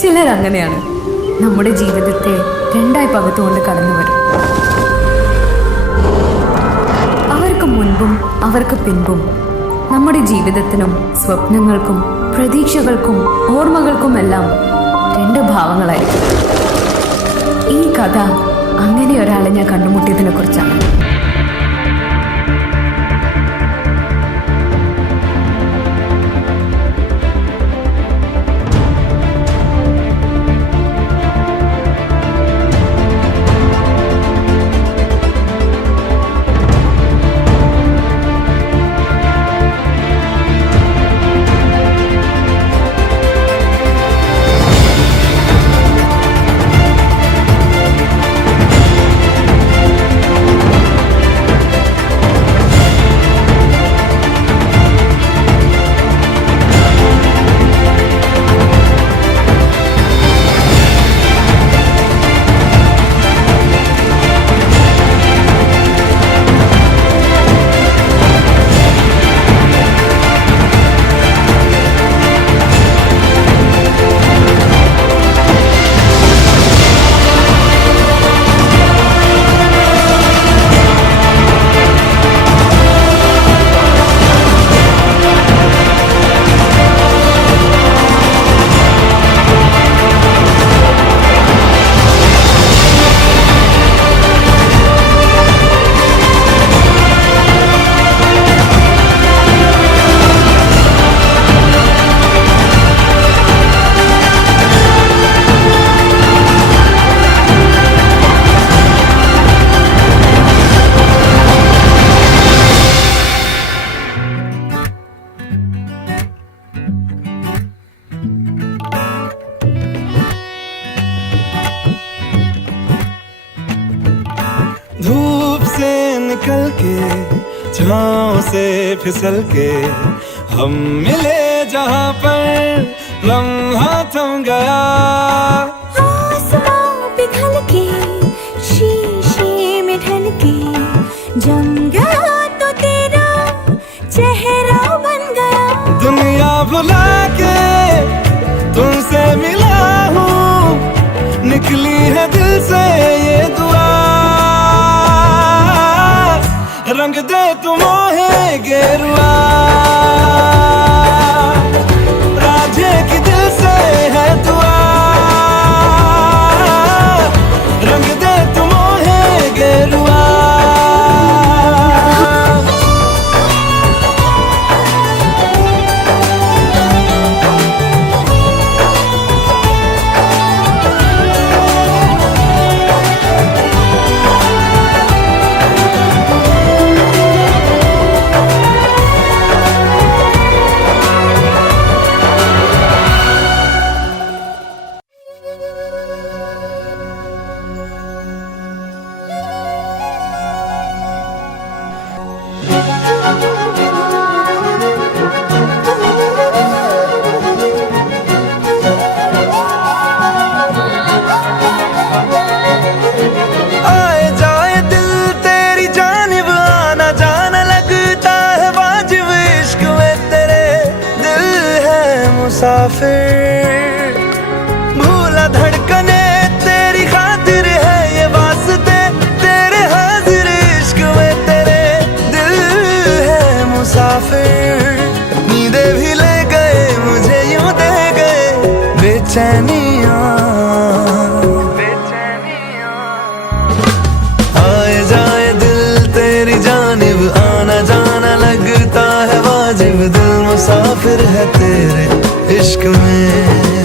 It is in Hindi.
ചിലരങ്ങനെയാണ് നമ്മുടെ ജീവിതത്തെ രണ്ടായി പകുത്തുകൊണ്ട് കടന്നു വരും. അവർക്ക് മുൻപും അവർക്ക് പിൻപും നമ്മുടെ ജീവിതത്തിനും സ്വപ്നങ്ങൾക്കും പ്രതീക്ഷകൾക്കും ഓർമ്മകൾക്കുമെല്ലാം രണ്ട് ഭാവങ്ങളായിരിക്കും. ഈ കഥ അങ്ങനെ ഒരാളെ ഞാൻ കണ്ടുമുട്ടിയതിനെ കുറിച്ചാണ്. धूप से निकल के छाँव से फिसल के हम मिले जहाँ पर लम्हा थम गया। आसमां पिघल के शीशे में ढल के जम गया तो तेरा चेहरा बन गया। दुनिया भुला के तुमसे मिला हूँ, निकली है दिल से ये दुआ। रंग दे तुम मोहे गेरुआ, राझे की दिल से है दुआ। रंग दे तुम मोहे गेरुआ। मुसाफिर भूला धड़कने तेरी खातिर है ये वास्ते तेरे हाजिर इश्क में तेरे दिल है मुसाफिर। नींदे भी ले गए मुझे यूं दे गए बेचैनियां। आए जाए दिल तेरी जानिब आना जाना लगता है वाजिब। दिल मुसाफिर है तेरे इश्क में।